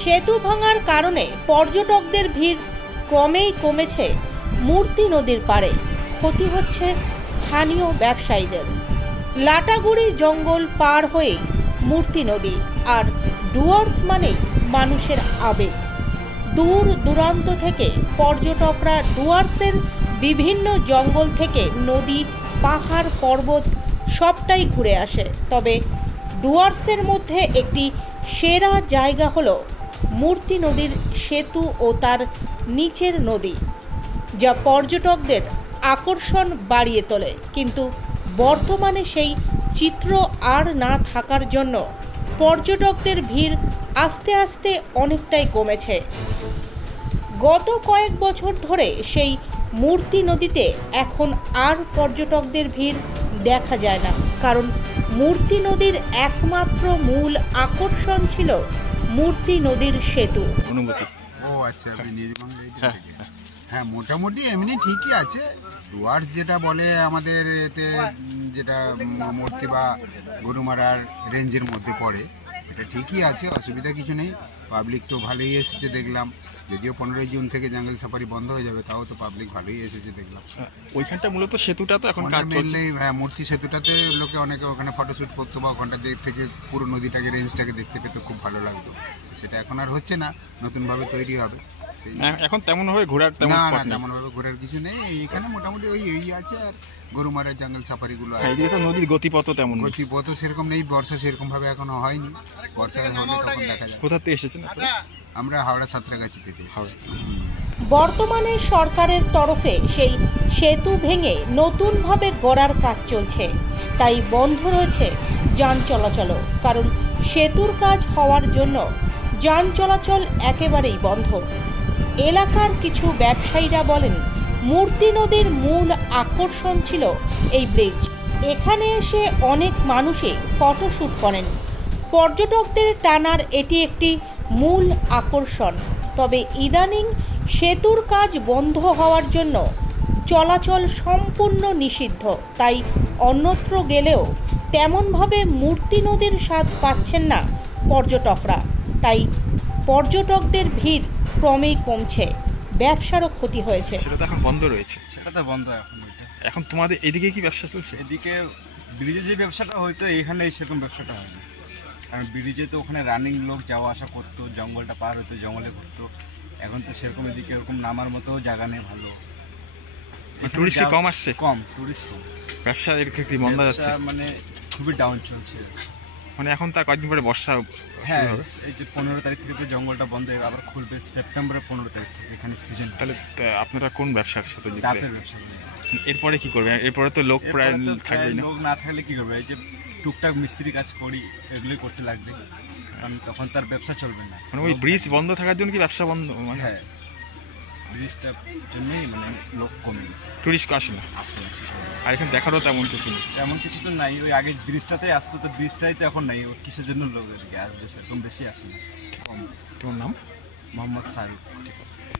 সেতু ভাঙার কারণে পর্যটকদের ভিড় ক্রমেই কমেছে মূর্তি নদীর পাড়ে। ক্ষতি হচ্ছে স্থানীয় ব্যবসায়ীদের। লাটাগুড়ি জঙ্গল পার হয়েই মূর্তি নদী, আর ডুয়ার্স মানেই মানুষের আবেগ। দূর দূরান্ত থেকে পর্যটকরা ডুয়ার্সের বিভিন্ন জঙ্গল থেকে নদী, পাহাড়, পর্বত সবটাই ঘুরে আসে। তবে ডুয়ার্সের মধ্যে একটি সেরা জায়গা হলো মূর্তি নদীর সেতু ও তার নিচের নদী, যা পর্যটকদের আকর্ষণ বাড়িয়ে তোলে। কিন্তু বর্তমানে সেই চিত্র আর না থাকার জন্য পর্যটকদের ভিড় আস্তে আস্তে অনেকটাই কমেছে। গত কয়েক বছর ধরে সেই মূর্তি নদীতে এখন আর পর্যটকদের ভিড় দেখা যায় না, কারণ মূর্তি নদীর একমাত্র মূল আকর্ষণ ছিল মূর্তি নদীর সেতু। ও আচ্ছা, হ্যাঁ মোটামুটি এমনি ঠিকই আছে। ডুয়ার্স যেটা বলে আমাদের এতে, যেটা মূর্তি বা গরুমারার রেঞ্জের মধ্যে পড়ে, এটা ঠিকই আছে, অসুবিধা কিছু নেই। পাবলিক তো ভালোই এসেছে দেখলাম, যদিও 15 জুন থেকে জঙ্গল সাফারি বন্ধ হয়ে যাবে, তাও তো পাবলিক ভালোই এসেছে দেখলাম। ওইখানটা মূলত সেতুটা তো এখন কাজ চলছে। হ্যাঁ, মূর্তি সেতুটাতে লোকে অনেকে ওখানে ফটোশ্যুট করতো বা ওখানটা থেকে পুরো নদীটাকে, রেঞ্জটাকে দেখতে পেতে খুব ভালো লাগতো। সেটা এখন আর হচ্ছে না, নতুনভাবে তৈরি হবে। এখন তেমন ভাবে ঘোরার তেমন ঘোরার কিছু নেই এখানে, মোটামুটি ওই এই আছে। আর গরুমারা জঙ্গল সাফারি গুলো আছে। এদিকে তো নদীর গতিপথ তেমন গতিপথ সেরকম নেই, বর্ষা সেরকম ভাবে এখনো হয়নি। বর্ষা হলে তখন দেখা যায়। কোথা থেকে এসেছেন আমরা? হাওড়া সাঁতরাগাছি থেকে। বর্তমানে সরকারের তরফে সেই সেতু ভেঙে নতুনভাবে গড়ার কাজ চলছে, তাই বন্ধ রয়েছে যান চলাচলও। কারণ সেতুর কাজ হওয়ার জন্য যান চলাচল একেবারেই বন্ধ। এলাকার কিছু ব্যবসায়ীরা বলেন, মূর্তি নদীর মূল আকর্ষণ ছিল এই ব্রিজ। এখানে এসে অনেক মানুষই ফটোশ্যুট করেন। পর্যটকদের টানার এটি একটি মূল আকর্ষণ। তবে ইদানিং সেতুর কাজ বন্ধ হওয়ার জন্য চলাচল সম্পূর্ণ নিষিদ্ধ, তাই অন্যত্র গেলেও তেমনভাবে মূর্তি নদীর স্বাদ পাচ্ছেন না পর্যটকরা। তাই পর্যটকদের ভিড় ক্রমেই কমছে, ব্যবসারও ক্ষতি হয়েছে। সেটা তো এখন বন্ধ রয়েছে। সেটা তো বন্ধ এখন। এখন তোমাদের এদিকে কি ব্যবসা চলছে? এদিকে ব্রিজে যে ব্যবসাটা হয়তো, এখানে সেরকম ব্যবসাটা হয় না। কারণ ব্রিজে তো ওখানে রানিং লোক যাওয়া আসা করতো, জঙ্গলটা পার হতো, জঙ্গলে ঘুরতো। এখন তো সেরকম এদিকে এরকম নামার মতো জায়গা নেই ভালো। টুরিস্ট কম আসছে? কম, টুরিস্ট কম। ব্যবসা এর ক্ষেত্রে বন্ধ যাচ্ছে, মানে খুবই ডাউন চলছে। মানে এখন তার কয়েকদিন পরে বর্ষা। হ্যাঁ, এই যে 15 তারিখ থেকে তো জঙ্গলটা বন্ধ হয়ে আবার খুলবে সেপ্টেম্বরের 15 তারিখ থেকে। এখানে সিজন। তাহলে আপনারা কোন ব্যবসার সাথে যুক্ত? রাতের ব্যবসা। এরপরে কি করবে? এরপরে তো লোক প্রায় থাকবে না। লোক না থাকলে কি করবে? এই যে টুকটাক মিস্ত্রি কাজ করি, এগুলোই করতে লাগবে, কারণ তখন তার ব্যবসা চলবে না। মানে ওই ব্রিজ বন্ধ থাকার জন্য কি ব্যবসা বন্ধ? মানে হ্যাঁ, ব্রিজটার জন্যই মানে লোক কমে গেছে, টুরিস্ট আসে না। আর এখানে দেখারও তেমন কিছু নেই। তেমন কিছু তো নাই। ওই আগে ব্রিজটাতেই আসতো, তো ব্রিজটাই তো এখন নাই। ওর কিসের জন্য লোক এদিকে আসবে? সেরকম বেশি আসে না, কম। তোমার নাম? মোহাম্মদ শাহরুখ।